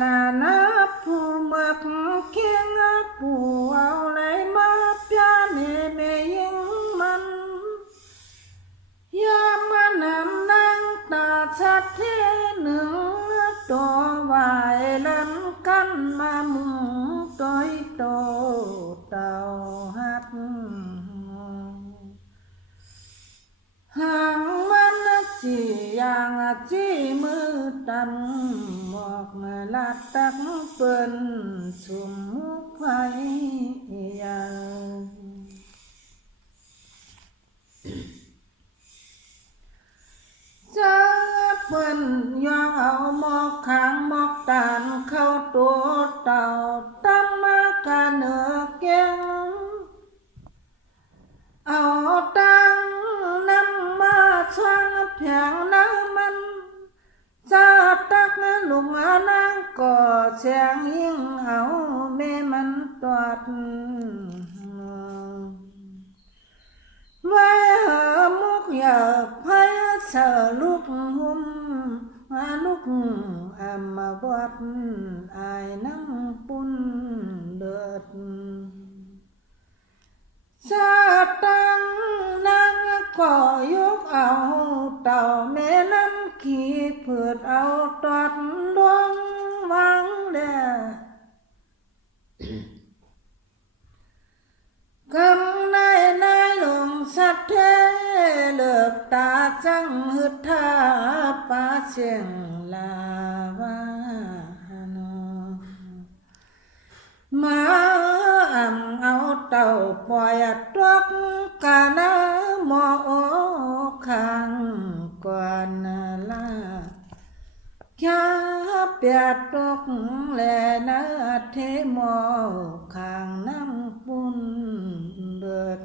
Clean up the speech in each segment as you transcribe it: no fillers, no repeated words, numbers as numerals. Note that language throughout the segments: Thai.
ลานาผู้มักเคียงผู้เอาไหลมาเปียเนเมยิงมันยามมานำนางตาชัดเทหนึ่งตัววายลันกันมามุงต้อยโตเต่าหักหางมันจีอย่างจีมือตันหมอกลาดตักเปิ้นสุ่มไฟยาจะเปิ้นยองเอาหมอกขางหมอกตานเข้าตัวเต่าตั้มมากะเนื้อแกงเอาตังน้ำมาช่างเพียงน้ำมันจะตักลุงนางก่อเสียงยิ่งเอาแม่มันตอดไว้เหอมุกอย่าพายเสือลูกหุ่มลูกมาบวชอายน้ำปุ่นเดือดชาตังนางก็ยกเอาเต่าแม่น้ำขี้เผือดเอาตอดดวงวังเดกำนายลงสัตเทเลิกตาจังฮึดท่าป่าเชียงลาวานมาเอาเต่าปล่อยตวกกานาหมอข้างกวนลาแค่เปียตกแลนาเทหมอข้างน้ำปุ่นเดือด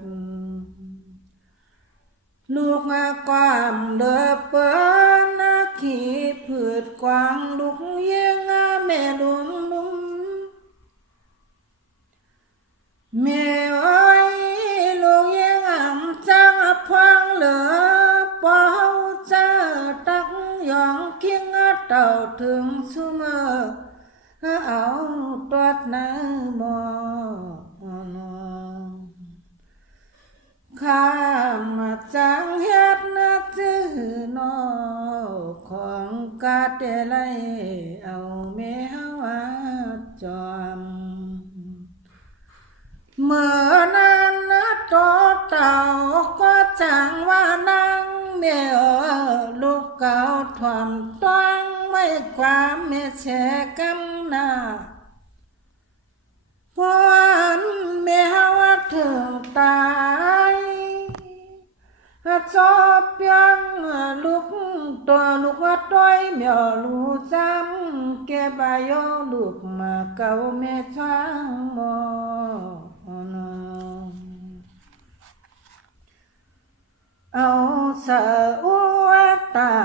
ลูกความเดือเปิ้นขี้ผืดกวางลูกเยี่ยงแม่ลุมแม่เอ้ยลูกยังจังพังเหลือเป่าจะตักยองกิ้งเต่าถึงสุเมอเอาตัวน้ำมอข้ามาจังเฮ็ดนะจื้อนอของกาเตไลเอาแม่เฮาจอมเมื่อนั้นตัวเต่าก็จังว่านางแม่ลูกเก่าถ่อมต้องไม่ความแม่แช่กำนาพอนแม่เฮาถึงตายจอบยังลูกตัวลูกต้อยเมียลูจำเก็บอายุลูกมาเก่าแม่ช่างมอเอาเสืออัวตา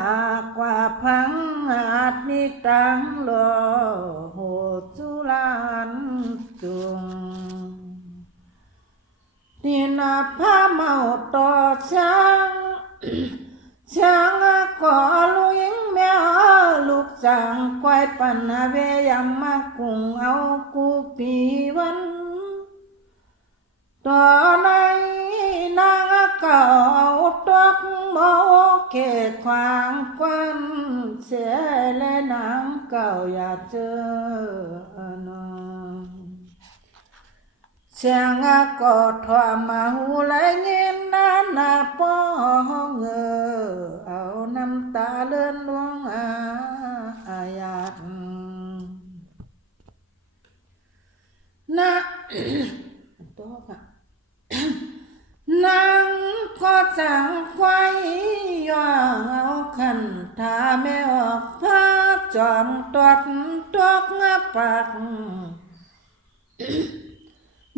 กว่าพังอาจมีตังโลโหจุลานจุงนี่นาผ้าเมาต่อช้างก็ลูกยิงแม่ลูกจางควายปันเวยามมากุงเอากูปีวันต่อในนางเก่าตกหมอเกศขวางควันเสียและนางเก่าอยากเจอนเสียงก็ถวมาหูไหลเงินนาป้อเงอเอาน้ำตาเลื่อนลวงอาญาตนะตัวค่ะนางก็จังไว้ย่อเอาขันทาแม่ออกผ้าจอมตอดตกปาก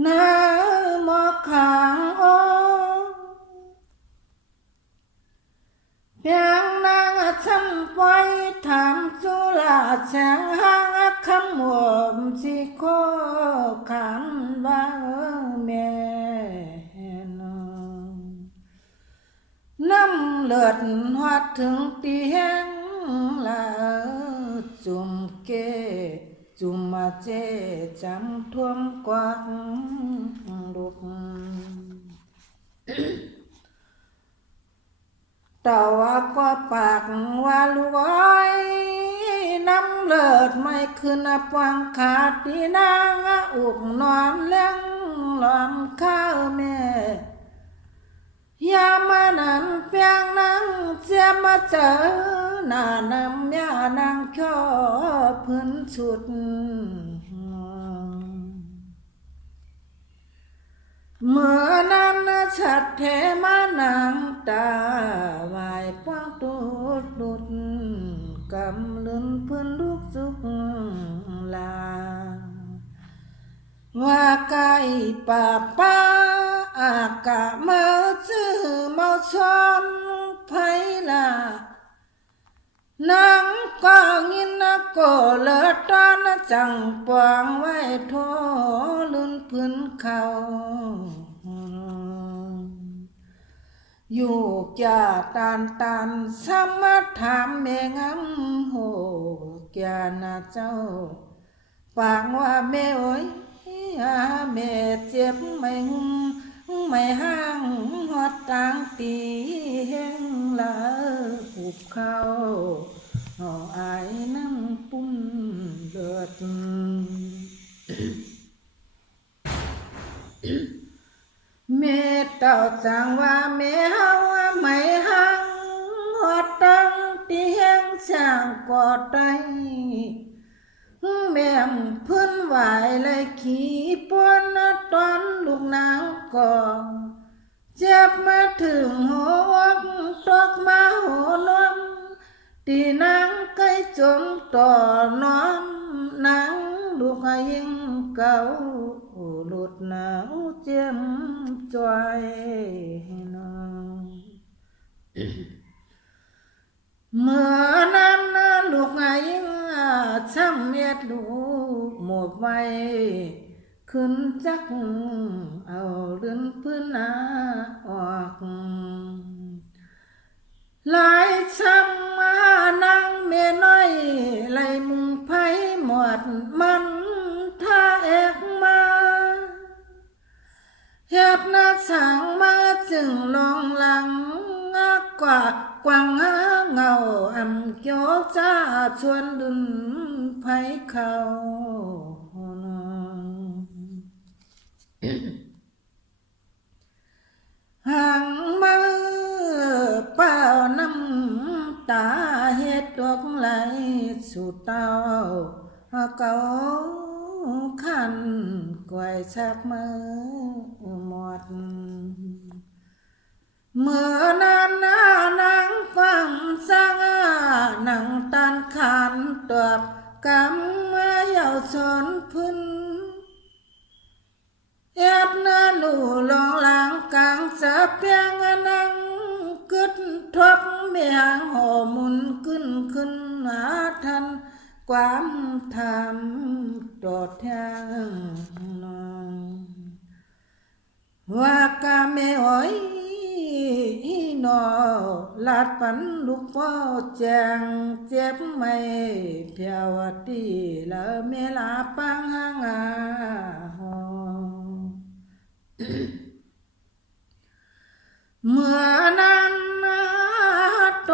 น้ำหมอกขางโอเพียงนางช้ำไว้ถามจุลาแสงห้างคำหัวสิโคขันว่าแม่น้ำเลือดหอดถึงตีแห้งละ จุ่มเกจุ่มมาเจจำท่วมกวักดุกเต่าก็ปากว่าลูกอ้อยน้ำเลิศไม่ขึ้นปวังขาดที่นางอุกนอนเลี้ยงหลอมข้าวแม่ยามานันเพียงนังเจียมาเจอหน้านำยานางข้อพื้นสุดเมื่อนั้นชัดเทมานางตาไหวป้องตุดดุดกำลืนพื้นลูกสุกลาว่าไก่ป่าป้าอากะมาจื้อมาซ้อนไผล่ะนางก็งินก็เลิศตอนจังปองไว้โทลืนพื้นเขาอยู่จ่าตานสมัดถามแม่งำโหแกนาเจ้าปางว่าแม่โอ้ยแม่เจ็บไม่หุ่มไม่ห้างหอดต่างตีแห้งละหุบเขาห่ออายน้ำปุ้นเลือดแม่เต่าจังว่าแม่เฮาไม่ห้างหอดต่างตีแห้งช่างกอดใจแม่พื้นไหวเลยขี่ปนตอนลูกนางก่อเจ็บมาถึงหัวตกมาหัวนมตีนางใกล้จมต่อนอมนางลูกยิ่งเก่าหลุดหนาวเจียมจอยน้องเมื่อนั้นลูกยิ่งช้ำเม็ดลูกหมดไว้ขึ้นจักเอาเรือนพื้นนาออกหลายช้ำมานางเมียน้อยไหลมุงไผหมดมันท่าเอกมาเฮ็ดหน้าสั่งมาจึงลองหลังกว่ากวางเงาอำเกี่ยวจ้าชวนดุนไผเขาห่างมือเป้าน้ำตาเฮ็ดตกไหลสู่เต้าเก่าขันกวยชักมือหมดเมื่อนั้นนางความสังนางตันขันตอบกำเยาวชนพื้นเอ็ดนาลูลองหลังกลางจะเพียงนังกึดทบเมียงห่อมุนขึ้นหาทันความทำโดดแทงน้องว่ากะเมอ้อยนอลาดปันลูกพ่อแจงเจ็บไม่เพียวตีละเมลาปังหางาเมื่อนั้นโต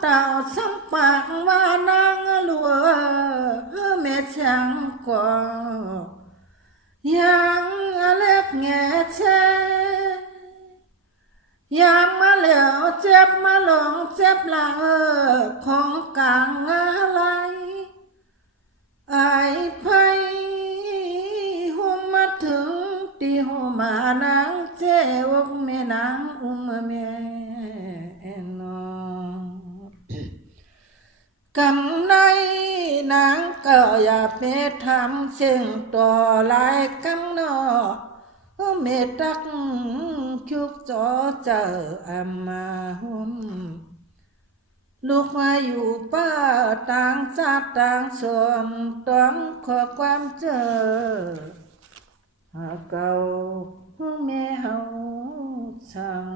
เต่าสัมปากว่านางลัวแม่ช่างก่อยังเล็กแง่แช่ยามมาเหลียวเจ็บมาหลงเจ็บหลังของกลางอะไรไอ้ไผหุ่มมาถึงตีหัวมานางเจ้วกแม่นางแม่น้องกำในนางก็อย่าไปทำเสียงต่อหลายกำนอเมตักคุกจอเจออามาหุ่มลูกมาอยู่ป้าต่างชาติต่างสมต้องขอความเจอเก่าแม่เฮาสั่ง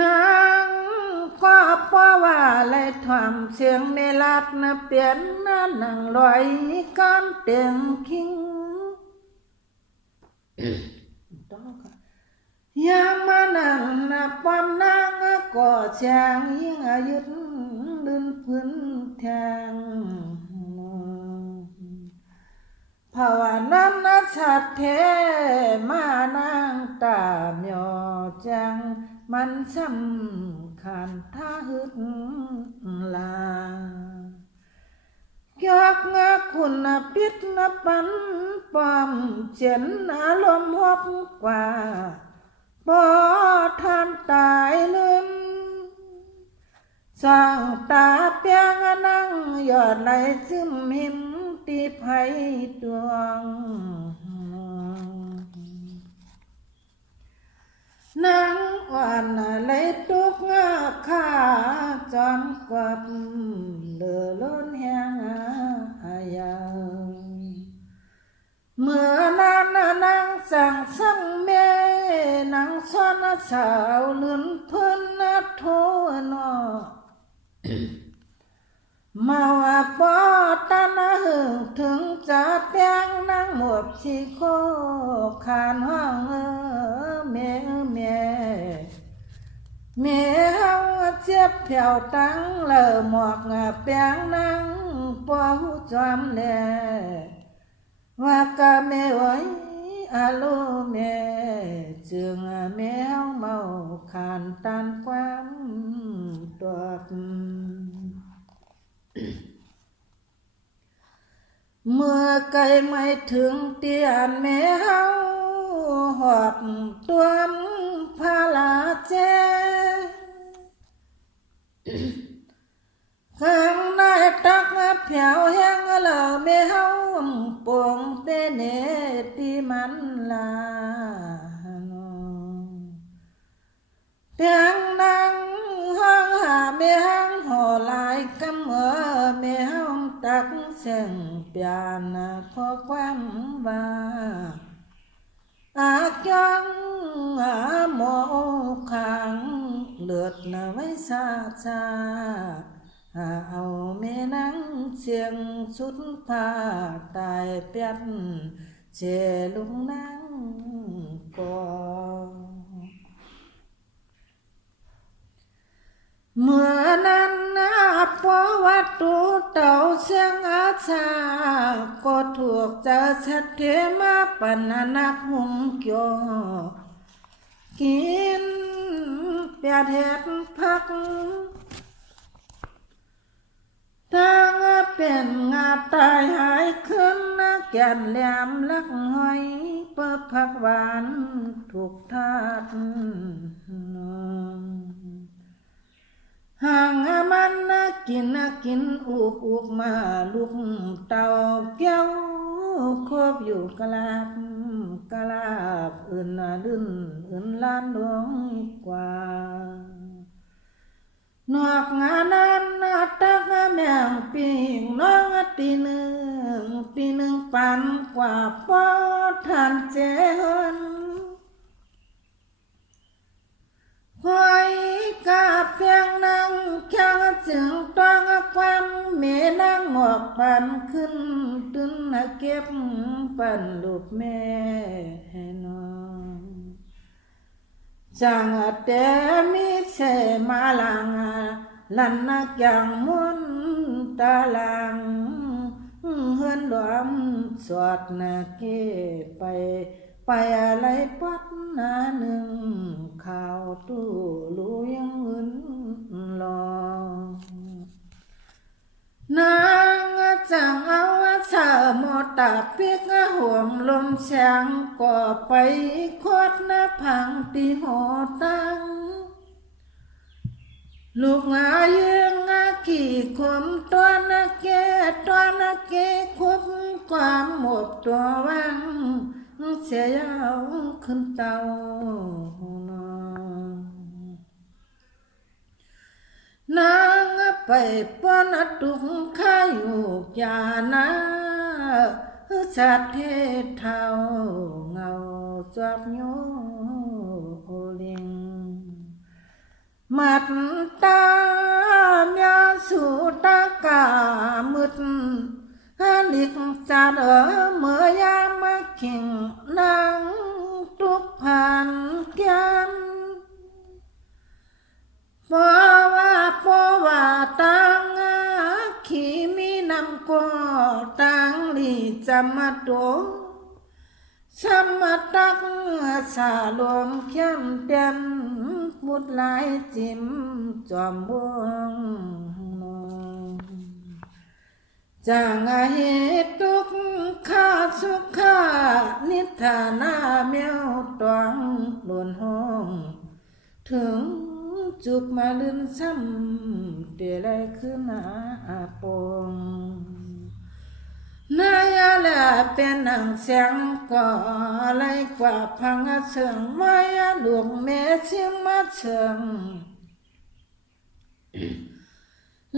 นางก็เพราะว่าเลยทำเสียงเมลัดนะเปลี่ยนนะนังลอยกันเตียงคิงยามมานั่นนะป้อมนางก็แจงยิ่งอายุลื่นพื้นแทงภาวนานาชัดเทมานางตาเมียวจังมันสำคัญท่าหึดลายกงาคุณปิดนปันปอมเจนอารมณ์หกกว่าบ่ทานตายลืมสร้างตาเปียงนั่งยอดไหลซึมหิมตีไผดวงนางอ่อนเลยตุกข้าจอมกวบเลือล้นแหงอายเมื่อนานางสั่งสั่งแม่นางซ้อนสาวลืนพื้นโทนอมาว่าปอตานาหึงถึงจะแตงนางหมวบชีโคขานห้องแม่แม่เฮาเจ็บแผ่วตั้งเลอหมอกแปงนางปอหูจอมแลว่ากะแม่ไว้อาโลแม่จึงแม่เฮาเมาขานตันความตัวเมื่อไกลไม่ถึงเตียนแม่เฮาหอบตัวพาลาเจข้างในตักแผ่วแห้งเหล่าแม่เฮาปวงเตเนตีมันลาเตียงนั่งห้องหาแม่ห้างห่อลายกำเมื่อแม่ห้องตักเสียงเปียนข้อความว่าอาจังหมอขังเลือดไว้ซาเอาแม่นั่งเสียงสุดผ้าตายเปียดเจลุงนั่งก่อเมื่อนั้นพอวัดตูเต่าเสียงอาชาก็ถูกจะชัดเทมาปันนักหุงเกี่ยวกินเปียเห็ดพักตั้งเป็นงาตายหายขึ้นแก่นแหลมลักหอยเปิดผักหวานถูกทาดห่างมันกินอุกมาลูกเต่าเกี้ยวคบอยู่กลาบอื่นลื่นล้านดวงกว่านอกงานนั้นตักแมงปิงน้องตีหนึ่งปันกว่าปอทันเจริญคอยกาเพียงนั่งแข้งจึงต้องความเมนั่งหมอกปันขึ้นตึนเก็บปันลูกแม่น้องจังแต่มีเสมาลังลันนักอย่างมุนตาลังเฮือนหลวมสวดเกไปอะไรปัดหนึ่งข่าวตู้รู้ยังเงินรอนางจังเอาสาหมอตาเปียกห่วงลมแสงก็ไปโคตรพังตีหอตั้งลูกยังขี่ขมตัวแก่ควบความหมดตัววังเสียยาวขึ้นเตานางไปป้อนตุกข้าอยู่ยานาสัตว์เทเท่าเงาจวบโยลิง มัดตาเมียสู่ตากามึดลิกจัดเมื่อยามมาเข่งนางทุกผ่านแก้มเพราะว่าตังขี่มีน้ำก็ตังลีจะมาโดสมาตักสาลมเข้มเต็มมุดลายจิ้มจอมบวงจางเหตุทุกข้าสุขานิทานาเมียวตองหล่นห้องถึงจุกมาลืนซ้ำเดลัยขึ้นอาปงนายละเป็นนางเสียงก่อไรกว่าพังเชิงไม้หลวงแม่เชียงมาเชิง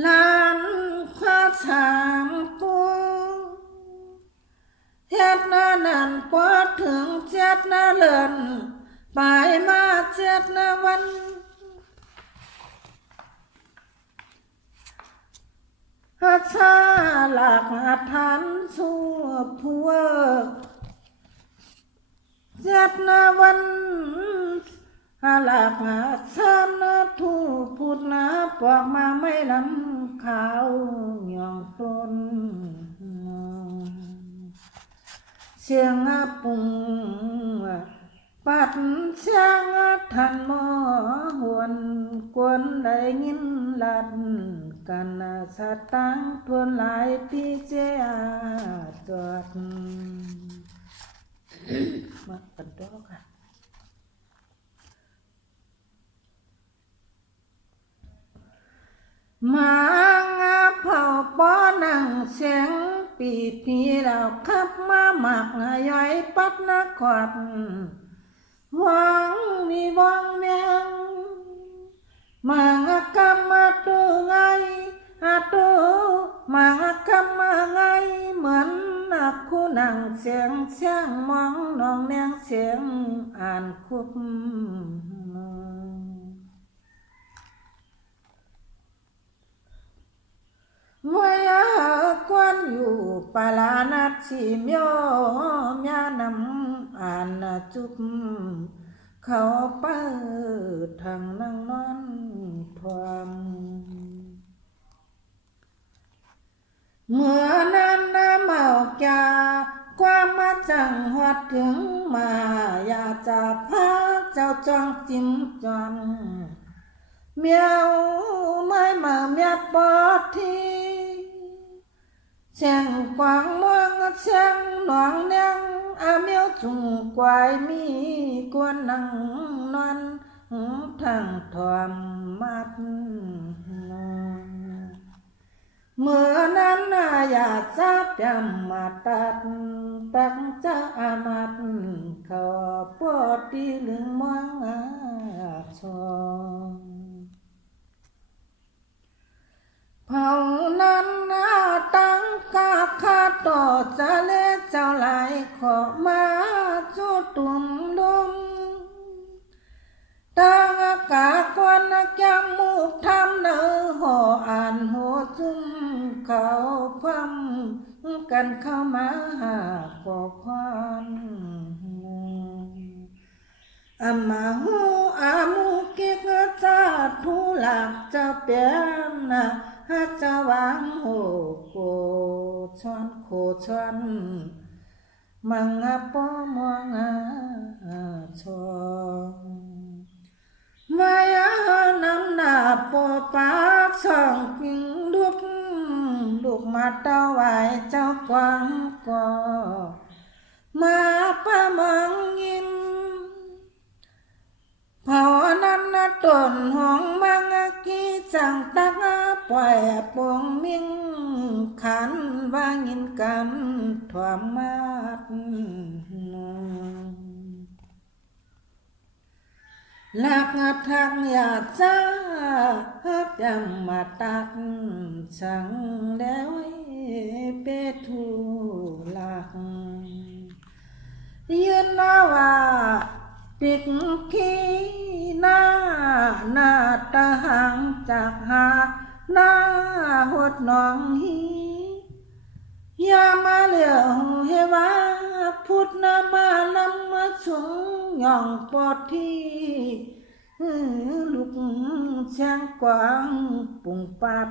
ลานคว้าสามปูเฮ็ดนานันพอถึงเจ็ดนาเลินไปมาเจ็ดนาวันฮัชาหลักฐานสู้ผัวเจ็ดนาวันหลักสามนาทูพูดนาปอกมาไม่ลำขาวหย่องต้นเสียงปุงปัดเสียงทันมอหวนกวนได้ยินลัดกันสตังทวนหลายปีเจ้าจอดมาปัดดอกค่ะมางาเผาป้อนังเสียงปีเราขับมาหมักย้อยปัดนักขวัดหวังมีวังเมียงมางากำมาตัวไงตัวมางากำมาไงเหมือนนักคู่นังเสียงเสียงมองน้องแนงเสียงอ่านคุบมวยควันอยู่ปาลานัดชิมโยมยานำอ่านจุบเขาเปิดทางนั่งนอนทวมเมื่อนั้นเมาแก่ความมาจังหวัดถึงมาอยากจะพาเจ้าจ้องจิ้มจอนเมียวไม่มาเมียปอดทีเสียงกวางมองเสียงหนองเนียงเมียวจุงกวายมีกวนนั่งนอนทางทอมมัดเมื่อนั้นอยากจะเปียมมาตักจะอามัดเขาปอดตีลึงมองชองเผานั้นตั้งกาคาต่อจะเล่เจ้าหลายขอมาจูตุ่มลมตั้งกากวนแก้มมุกทำเนื้อห่ออ่านหัวจุ่มเขาพัมกันเข้ามาปอกควันมาหูมุกิกจะทุลักจะเปลี่ยนจะวางโหโกช้อนโคช้อนมังปอมองชองมายานำหน้าปอปาช่องกิ่งลูกมาเต้าไหวเจ้ากวางก่อมาป้ามังยินเผานั้นต้นหงมังกี้จังตักปล่อยปงมิ่งขันวางินกำถวมมาดลักทักอยากจะฮับยำมาตักสังแล้วเปทูลักยืนว่าปิกขี้ หน้าตาหางจากหาหน้าหดหนองฮียามาเหลียวเฮวาพุทธนามาลำมาสงย่องปอดที่ลูกเชียงกวางปุ่งปัด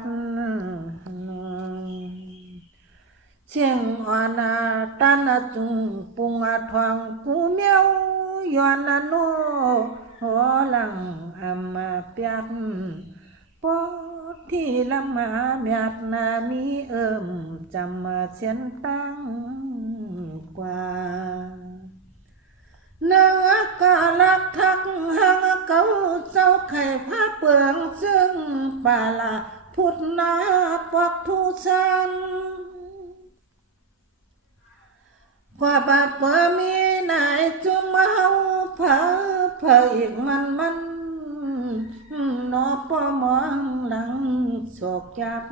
เชียงอ่อนตันจุงปุงทองกูเมียวยอนโนหัวหลังมาเปียกปอที่ลำมาเมียดนามีจำมาเชียนตั้งกว่าเนื้อกาลักทักหางเก่าเจ้าไข่ผ้าเปลืองซึ่งป่าละพุทธนาปอกทุสันกว่าบาปมีนายจุมเฮาเผาอีกมันนอปอมองหลังศอกยับ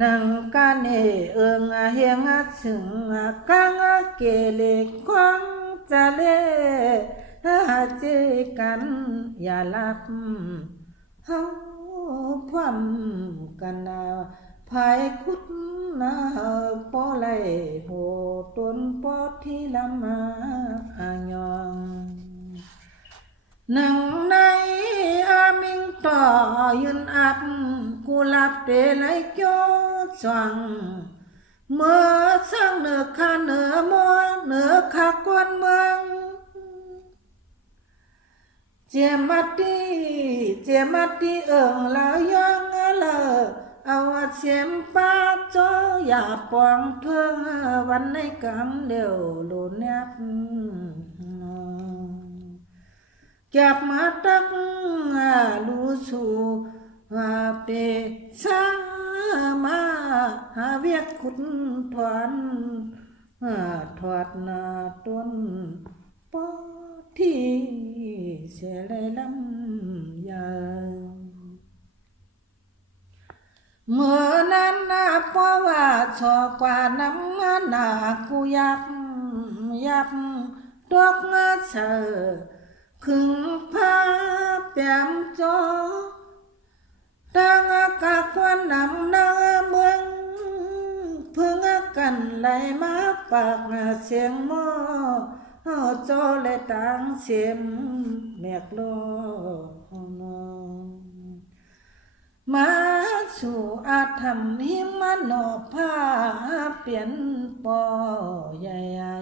นังกาเนเฮียงถึงกังเกเลควังจะเลเจกันอย่าลับเฮาพร้อมกันภายคุดนาปอไหลโหต้นปอที่ลำมาอ่างยองนังในอามิงต่อยืนอับกุหลาบเตไลโยสว่างเมื่อสร้างเนื้อข้าเนื้อมัวเนื้อขากวนเมืองเจมัดดีลายองเอาเสียมป้าโจอย่าปองเพื่อวันในกำเดียวโลนยับจับมาตักลูสูเปสามาเวียกขุดถอนถอดหน้าต้นปอที่เสียเลยลำยาวเมื่อนั้นเพราะว่าชอกว่าน้ำหนากูยับตกเสือขึงผ้าเปี่ยมจอตั้งกะควันนำนาเมืองพึ่งกันไหลมาปากเสียงหม้อโจเลยต่างเสียมแมกโลมาสู่อาธรรมหิมโนผ้าเปลี่ยนปอใหญ่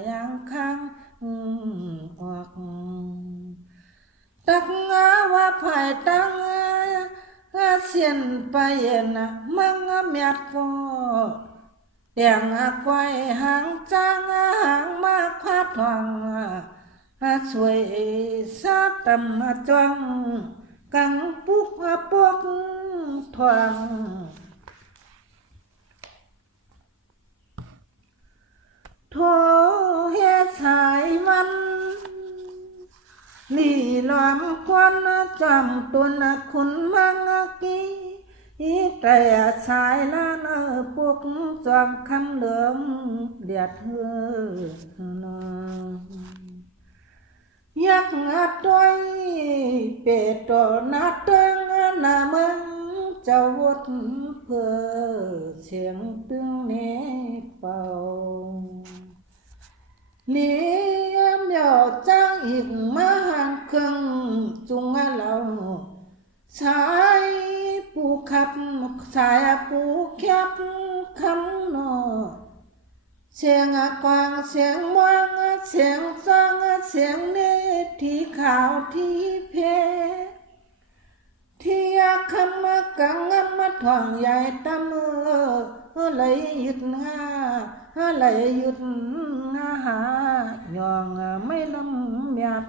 ยังข้างออกตักว่าภายตั้งเสียนไปมังเมียดก็เตียงควายหางจางหางมาคว้าทองสวยสาตำจวงกังปุกปกทองโทเฮสายมันลีลอมควันจำตุนคุณมังกีแต่สายล้านปุกจอมคำเหลืองเดียดเฮือนยักด้วยเปโตนาเติงนามึงเจ้าวุฒเพื่อเสียงตึงเนเป่าเลี้ยมยอจ้างอีกมาห่างครึ่งจุงเราสายปูขับสายปูแคบคำนอเสียงกวางเสียงมวงเสียงซองเสียงเนที่ขาวที่เพที่คำกังมาท่องใหญ่ตะมือเลยหยุดเลยหยุดหายองไม่ลำหยัด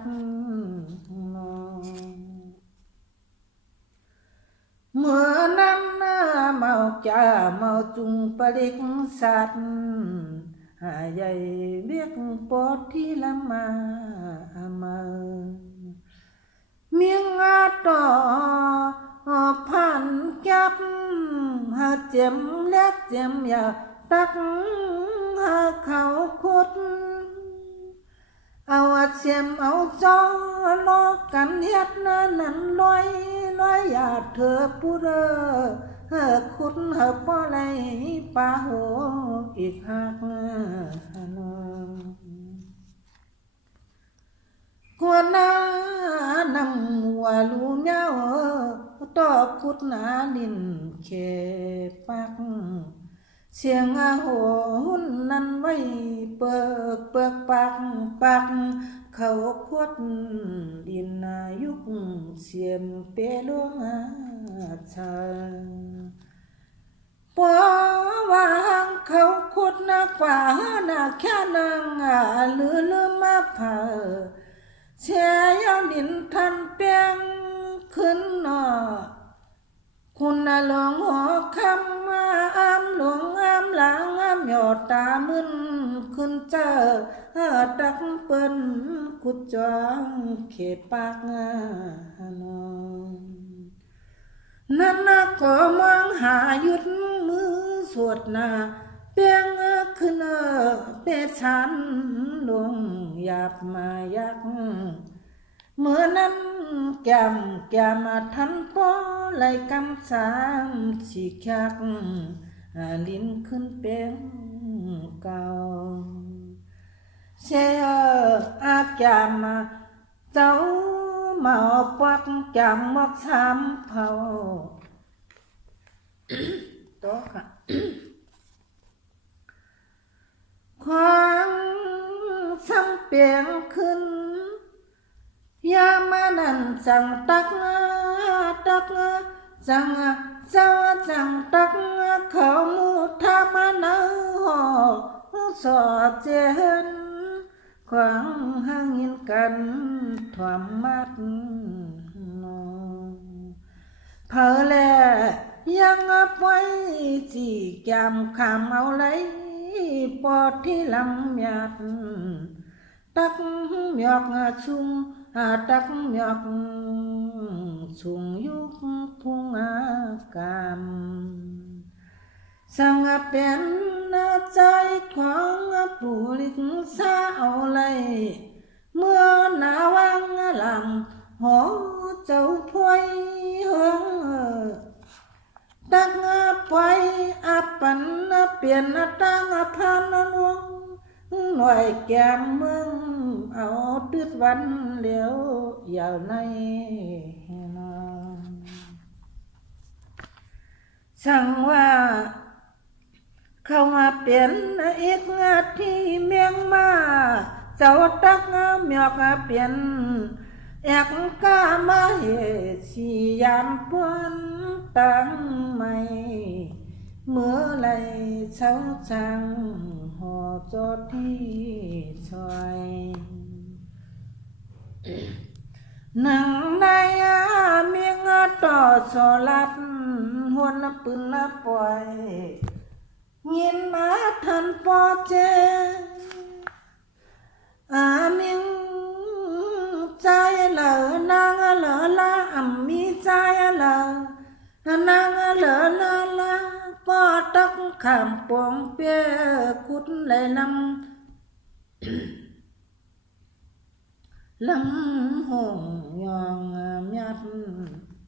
เมื่อนั้นเมาจ่าเมาจุงปริกสัตใหญ่เบียกปอดที่ละมาเมียงต่อผ่านจับเจ็มเล็กเจ็มอย่าตักเขาคด เอาเสียมเอาจอลอกกันเฮ็ดนั้นลอยอย่าเธอผู้เด้อคุณบ่ไหลป่าโหอีกหักกวนน้านำหัวลูเมียวต่อกุดหนาดินเขปักเสียงโหหุ่นนั้นไว้เปิกปักเขาพวดดินยุกเสียมเปลวงชาปัววางเขาขุดกว่าแค่นางลือมาเผาเสียยาวดินทันเปียงขึ้นคุณหลวงหัวคำหลวงหลังหยอดตามึนขึ้นเจอตักเปิ้นกุดจองเขปากนั่นก็มองหาหยุดมือสวดเปียงขึ้นเปชันลงหยาบมายักเมื่อนั้นแก้มทันป้อไหลกำสามฉีกยักลิ้นขึ้นเป็นเก่าเสียแก้มเจ้าเมาปักแก้มมอกสามเผาโตค่ะความซ้ำเปลี่ยนขึ้นยามานันจังตักจังเจ้าจังตักเขามูทามานาหอสอดเจนขวางห่างยินกันถวมมัดเพอแลยังไปจีแกมขามเอาไหลปอดที่ลำหยาดตักหยอกชุงตักหยอกชุงยุกพุงกามสังเป็นใจของผู้ลิกสาวไหลเมื่อหนาวังหลังหอเจ้าพวยตักไปปันเปลี่ยนตั้งพันลวงหน่อยแก้มมึงเอาตืดวันเหลียวยาวในสั่งว่าเข้ามาเปลี่ยนอีกที่เมียงมาเจ้าตักเมียกเปลี่ยนแอกกามาเหสียามปวนตั้งใหม่เมื่อไรเช้าจังหอจอดที่ซอยนังได้เมียงต่อสลัดหวนปืนปล่อยเงินมาทันปอเจเมียงใจเหลอนางเหลอละมีใจเหลอนางเหลอละปอตักขามปองเปียคุดเลยลำหงยองยัด